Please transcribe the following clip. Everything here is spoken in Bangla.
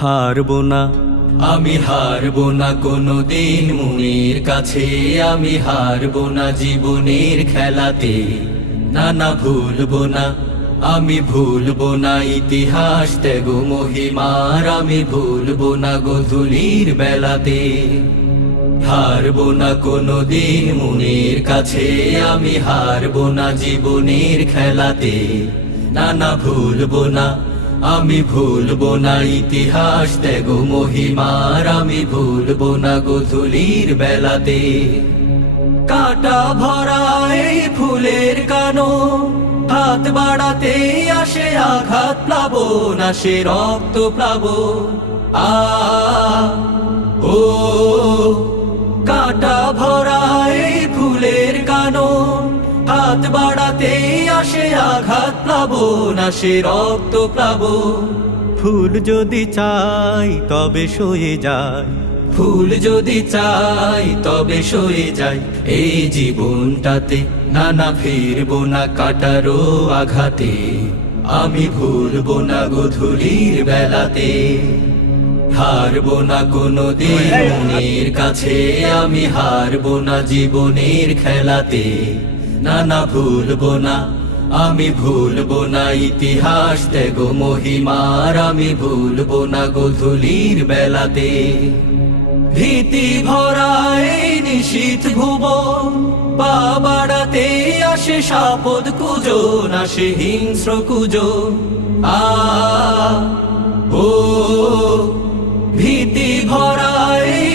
হারবো না, আমি হারবো না কোনোদিন মনের কাছে, আমি হারবো না জীবনের খেলাতে। না না ভুলবো না, আমি ভুলবো না ইতিহাস ত্যাগ মহিমার, আমি ভুলবো না গোধূলির বেলাতে। হারবো না কোনোদিন মনের কাছে, আমি হারবো না জীবনের খেলাতে। না না ভুলবো না, আমি ভুলবো না ইতিহাস ত্যাগ মহিমার, আমি ভুলবো না গোধূলির বেলাতে। কাটা ভরা এই ফুলের কানো, হাত বাড়াতে আসে আঘাত প্লাবন, আসে রক্ত প্লাবন। ও কাটা ভরা এই ফুলের কানো, হাত বাড়াতে আসে আঘাত প্লাবন, আসে রক্ত প্লাবন। ফুল যদি চাই তবে সয়ে যায়, ফুল যদি চাই তবে সয়ে যায় এই জীবনটাতে। না না ফিরবো না কাটারো আঘাতে, আমি ভুলবো না গোধূলির বেলাতে। হারবো না কোনোদিন মনের কাছে, আমি হারবো না জীবনের খেলাতে। না না ভুলবো না, আমি ভুলবো না ইতিহাস ত্যাগ মহিমার, আমি ভুলবো না গোধূলির বেলাতে। ভীতি ভরা এই নিশীথ ভুবন, পা বাড়াতে আসে সাপদ কুজন, আসে হিংস্র কুজন। ও ভীতি ভরা এই